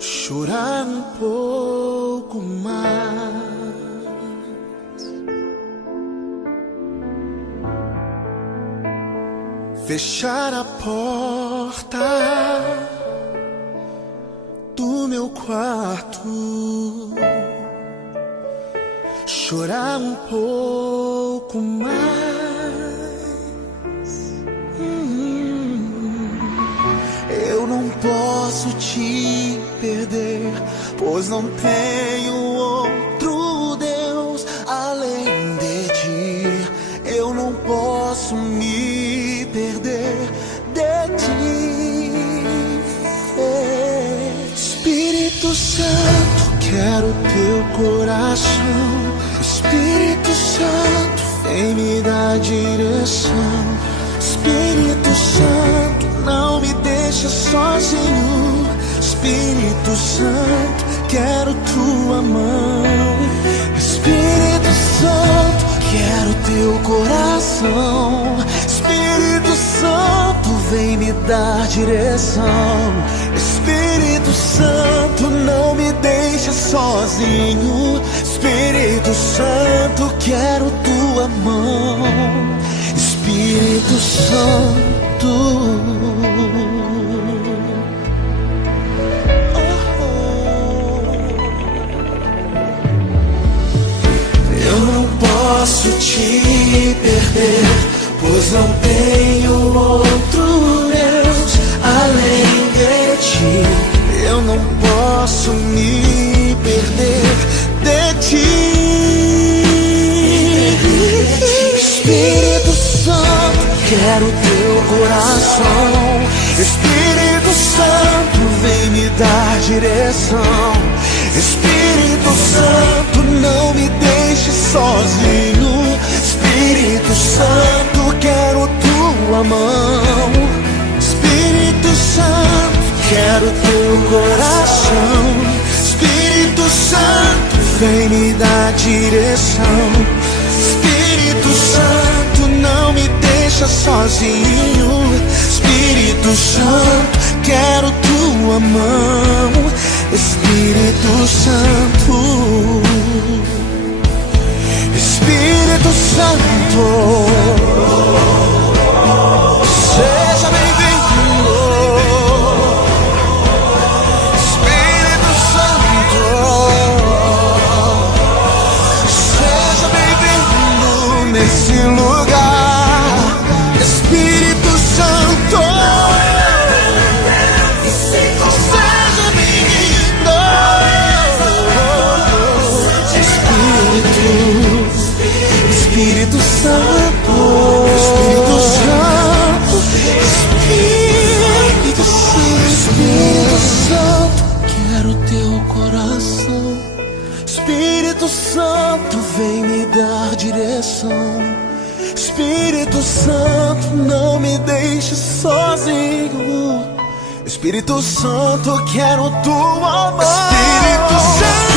chorar um pouco mais, fechar a porta do meu quarto, chorar um pouco mais. Eu não posso te perder, pois não tenho outro Deus além de ti. Eu não posso me perder de ti. Espírito Santo, quero teu coração. Espírito Santo, vem me dar direção. Espírito Santo, não me deixa sozinho. Espírito Santo, quero tua mão. Espírito Santo, quero teu coração. Espírito Santo, vem me dar direção. Espírito Santo, não me deixa sozinho. Espírito Santo, quero tua mão. Espírito Santo, eu não posso te perder, pois não tenho outro Deus além de ti. Eu não posso me perder de ti. Espírito Santo, quero teu coração. Espírito Santo, vem me dar direção. Espírito Santo, não me deixe sozinho. Espírito Santo, quero tua mão. Espírito Santo, quero teu coração. Espírito Santo, vem me dar direção. Espírito Santo, não me deixa sozinho. Espírito Santo, quero tua mão. Espírito Santo, Espírito Santo, seja bem-vindo. Espírito Santo, seja bem-vindo nesse lugar. Espírito Santo, seja bem-vindo. Espírito Santo, Espírito Santo, Espírito Santo, Espírito Santo, quero teu coração. Espírito Santo, vem me dar direção. Espírito Santo, não me deixe sozinho. Espírito Santo, quero tua mão. Espírito Santo,